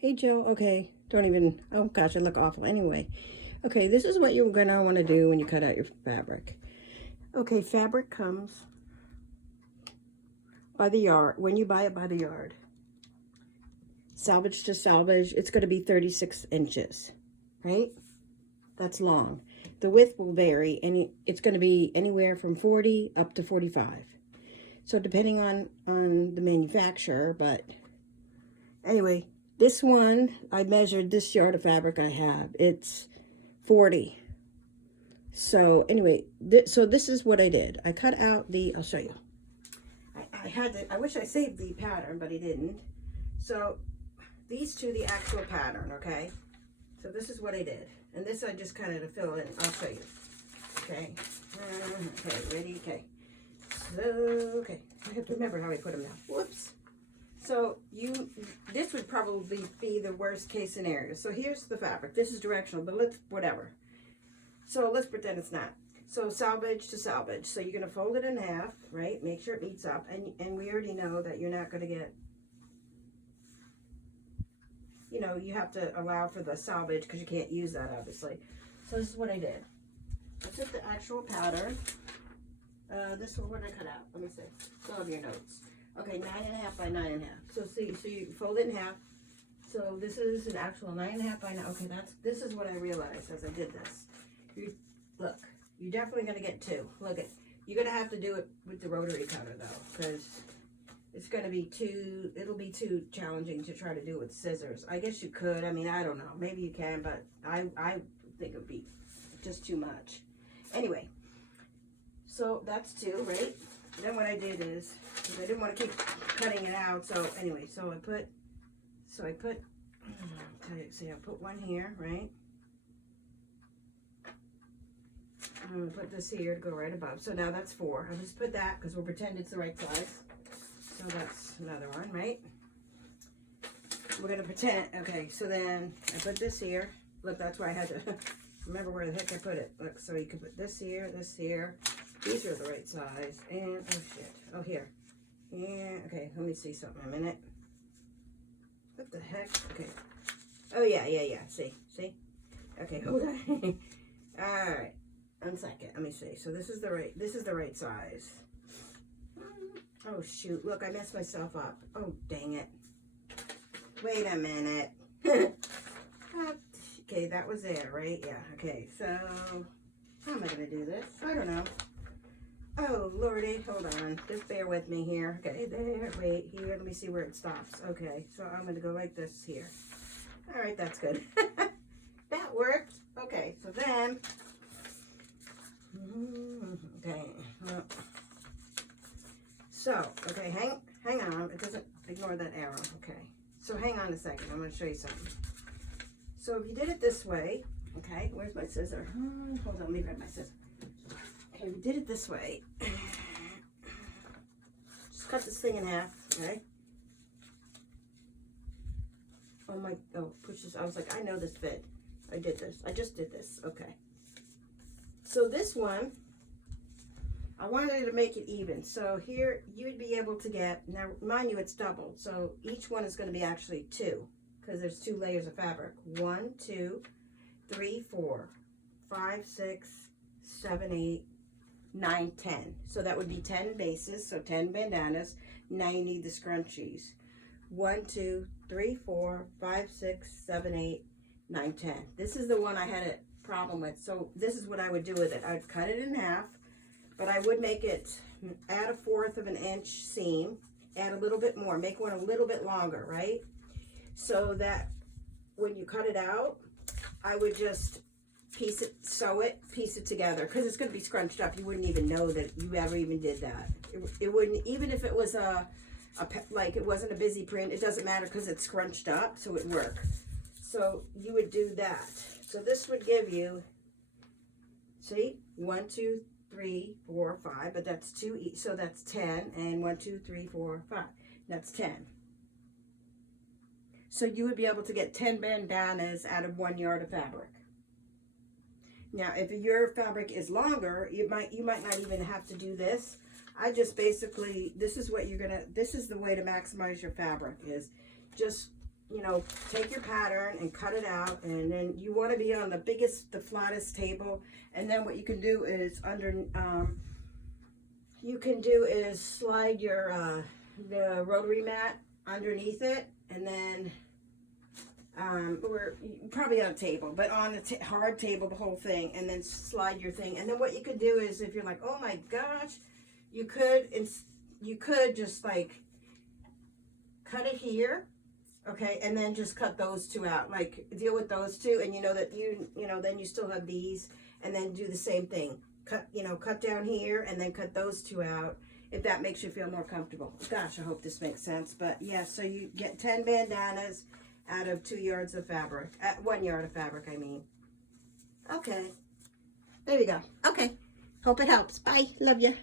Hey Joe, okay, don't even, oh gosh, I look awful. Anyway, okay, this is what you're gonna want to do when you cut out your fabric. Okay, fabric comes by the yard, when you buy it by the yard. Salvage to salvage, it's gonna be 36 inches, right? That's long. The width will vary, and it's gonna be anywhere from 40 up to 45. So depending on the manufacturer, but anyway, this one, I measured this yard of fabric I have. It's 40. So anyway, so this is what I did. I cut out the, I'll show you. I wish I saved the pattern, but I didn't. So these two, the actual pattern, okay? So this is what I did. And this I just kind of to fill in. I'll show you. Okay. Okay, ready? Okay. So, okay. I have to remember how I put them now. Whoops. So this would probably be the worst case scenario. So here's the fabric. This is directional, but whatever. So let's pretend it's not. So salvage to salvage. So you're going to fold it in half, right? Make sure it meets up. And we already know that you're not going to get, you have to allow for the salvage because you can't use that, obviously. So this is what I did. I took the actual pattern. This is what I cut out. Let me see. Go over your notes. Okay, 9.5 by 9.5. So see, so you fold it in half. So this is an actual 9.5 by 9. Okay, this is what I realized as I did this. Look, you're definitely going to get two. Look, you're going to have to do it with the rotary cutter though, because it's going to be it'll be too challenging to try to do it with scissors. I guess you could. I mean, I don't know. Maybe you can, but I think it would be just too much. Anyway, so that's two, right? Then what I did is, because I didn't want to keep cutting it out, so anyway, so I put, see, I put one here, right? I'm going to put this here to go right above. So now that's 4. I just put that because we'll pretend it's the right size. So that's another one, right? We're going to pretend, okay, so then I put this here. Look, that's where I had to remember where the heck I put it. Look, so you can put this here, this here. These are the right size. And, oh shit, oh here. Yeah, okay, let me see something a minute. What the heck? Okay. Oh yeah, see? Okay, hold on. All right. 1 second. Let me see. So this is the right size. Oh shoot! Look, I messed myself up. Oh dang it! Wait a minute. Okay, that was there, right? Yeah. Okay. So how am I gonna do this? I don't know. Oh lordy, hold on. Just bear with me here. Okay, there. Wait here. Let me see where it stops. Okay, so I'm gonna go like this here. All right, that's good. That worked. Okay, so then. Okay. So, okay, hang on. It doesn't ignore that arrow. Okay. So hang on a second. I'm going to show you something. So if you did it this way, okay, where's my scissor? Hold on, let me grab my scissor. Okay, we did it this way. Just cut this thing in half, okay? Push this. I was like, I know this fit. I did this. I just did this. Okay. So this one, I wanted to make it even. So here you'd be able to get, now mind you, it's doubled. So each one is going to be actually 2 because there's 2 layers of fabric. 1, 2, 3, 4, 5, 6, 7, 8, 9, 10. So that would be 10 bases. So 10 bandanas. Now you need the scrunchies. 1, 2, 3, 4, 5, 6, 7, 8, 9, 10. This is the one I had a problem with. So this is what I would do with it. I'd cut it in half, but I would make it, add 1/4 of an inch seam, add a little bit more, make one a little bit longer, right? So that when you cut it out, I would just piece it together, because it's going to be scrunched up. You wouldn't even know that you ever even did that. It wouldn't, even if it was like it wasn't a busy print, it doesn't matter because it's scrunched up, so it worked. So you would do that. So this would give you, see, 1, 2, 3, 4, 5, but that's 2 each, so that's 10, and 1, 2, 3, 4, 5, that's 10. So you would be able to get 10 bandanas out of 1 yard of fabric. Now, if your fabric is longer, you might not even have to do this. I just basically, this is the way to maximize your fabric, is just you know, take your pattern and cut it out, and then you want to be on the biggest, the flattest table. And then what you can do is slide your the rotary mat underneath it, and then or probably on a table, but on the hard table, the whole thing, and then slide your thing. And then what you could do is, if you're like, oh my gosh, you could just like cut it here, okay, and then just cut those two out, like deal with those two, and you know that then you still have these, and then do the same thing, cut down here and then cut those two out, if that makes you feel more comfortable. Gosh, I hope this makes sense. But yeah, so you get 10 bandanas out of 2 yards of fabric, 1 yard of fabric, I mean. Okay, there you go. Okay, hope it helps. Bye, love you.